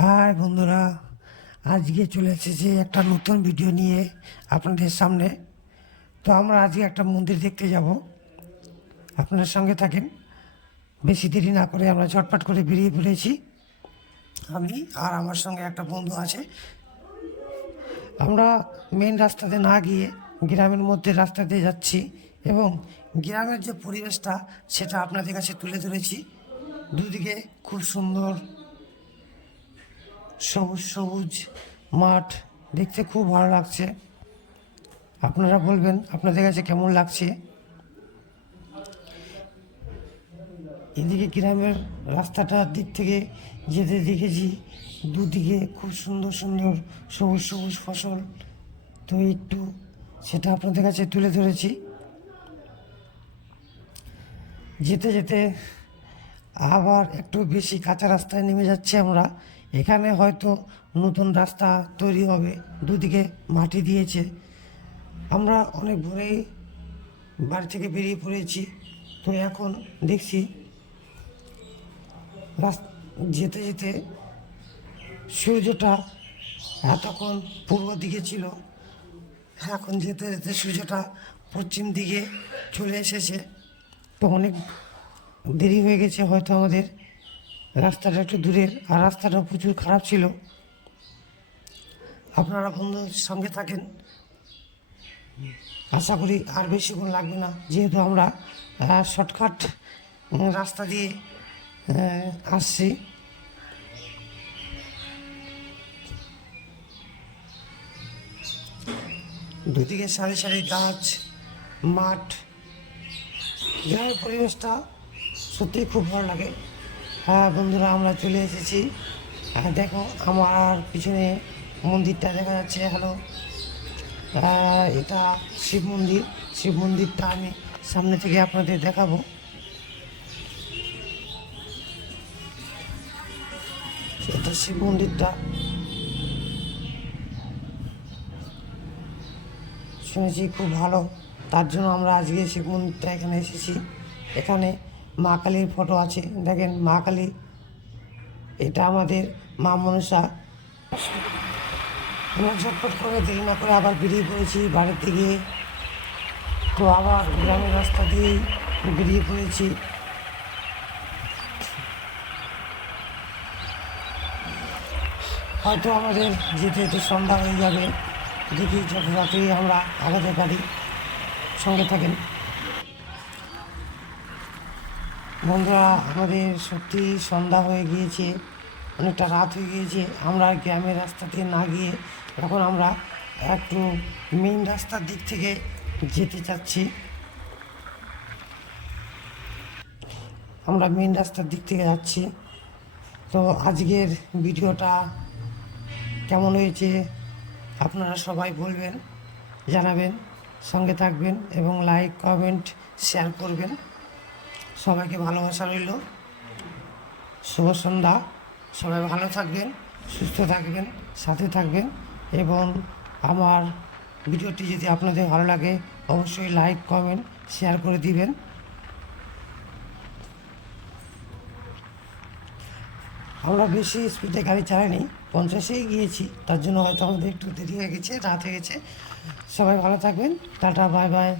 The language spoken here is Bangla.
হাই বন্ধুরা, আজকে চলে এসেছি একটা নতুন ভিডিও নিয়ে আপনাদের সামনে। তো আমরা আজকে একটা মন্দির দেখতে যাব, আপনাদের সঙ্গে থাকেন। বেশি দেরি না করে আমরা ঝটপট করে বেরিয়ে পড়েছি। আমি আর আমার সঙ্গে একটা বন্ধু আছে। আমরা মেন রাস্তাতে না গিয়ে গ্রামের মধ্যে রাস্তাতে যাচ্ছি এবং গ্রামের যে পরিবেশটা সেটা আপনাদের কাছে তুলে ধরেছি। দুদিকে খুব সুন্দর সবুজ সবুজ মাঠ, দেখতে খুব ভালো লাগছে। আপনারা বলবেন আপনাদের কাছে কেমন লাগছে। এদিকে গ্রামের রাস্তাটার দিক থেকে যেতে দেখেছি দুদিকে খুব সুন্দর সুন্দর সবুজ সবুজ ফসল। তো একটু সেটা আপনাদের কাছে তুলে ধরেছি। যেতে যেতে আবার একটু বেশি কাঁচা রাস্তায় নেমে যাচ্ছি আমরা। এখানে হয়তো নতুন রাস্তা তৈরি হবে, দুদিকে মাটি দিয়েছে। আমরা অনেক ভোরেই বাড়ি থেকে বেরিয়ে পড়েছি। তো এখন দেখছি যেতে যেতে সূর্যটা এতক্ষণ পূর্ব দিকে ছিল, এখন যেতে যেতে সূর্যটা পশ্চিম দিকে চলে এসেছে। তো অনেক দেরি হয়ে গেছে হয়তো আমাদের। রাস্তাটা একটু দূরের আর রাস্তাটা প্রচুর খারাপ ছিল। আপনারা বন্ধুদের সঙ্গে থাকেন, আশা করি আর বেশিক্ষণ লাগবে না, যেহেতু আমরা শর্টকাট রাস্তা দিয়ে আসছি। দুদিকে সারি সারি গাছ, মাঠ, গ্রামের পরিবেশটা সত্যিই খুব ভালো লাগে। হ্যাঁ বন্ধুরা, আমরা চলে এসেছি। দেখো আমার পিছনে মন্দিরটা দেখা যাচ্ছে। হ্যালো, এটা শিব মন্দির। শিব মন্দিরটা আমি সামনে থেকে আপনাদের দেখাবো। এটা শিব মন্দিরটা, শুনেছি খুব ভালো, তার জন্য আমরা আজকে শিব মন্দিরটা এখানে এসেছি। এখানে মা কালীর ফটো আছে, দেখেন মা কালী। এটা আমাদের মা মনসা। আমরা ঝটপট করে দেরি না করে আবার বেরিয়ে পড়েছি বাড়ির দিকে। তো আবার গ্রামের রাস্তা দিয়েই বেরিয়ে পড়েছি। হয়তো আমাদের যেতে যেতে সন্ধ্যা হয়ে যাবে। দেখি যত রাত্রি আমরা আগাতে পারি। সঙ্গে থাকেন বন্ধুরা। আমাদের সত্যি সন্ধ্যা হয়ে গিয়েছে, অনেকটা রাত হয়ে গিয়েছে। আমরা গ্রামের রাস্তা দিয়ে না গিয়ে এখন আমরা একটু মেইন রাস্তার দিক থেকে যেতে চাচ্ছি। আমরা মেইন রাস্তার দিক থেকে যাচ্ছি। তো আজকের ভিডিওটা কেমন হয়েছে আপনারা সবাই বলবেন, জানাবেন, সঙ্গে থাকবেন এবং লাইক কমেন্ট শেয়ার করবেন। সবাইকে ভালোবাসা রইল। শুভ সন্ধ্যা। সবাই ভালো থাকবেন, সুস্থ থাকবেন, সাথে থাকবেন এবং আমার ভিডিওটি যদি আপনাদের ভালো লাগে অবশ্যই লাইক কমেন্ট শেয়ার করে দিবেন। আমরা বেশি স্পিডে গাড়ি চালাইনি, 50-এই গিয়েছি, তার জন্য হয়তো আমাদের একটু দেরি হয়ে গেছে, রাত হয়ে গেছে। সবাই ভালো থাকবেন, টাটা, বাই বাই।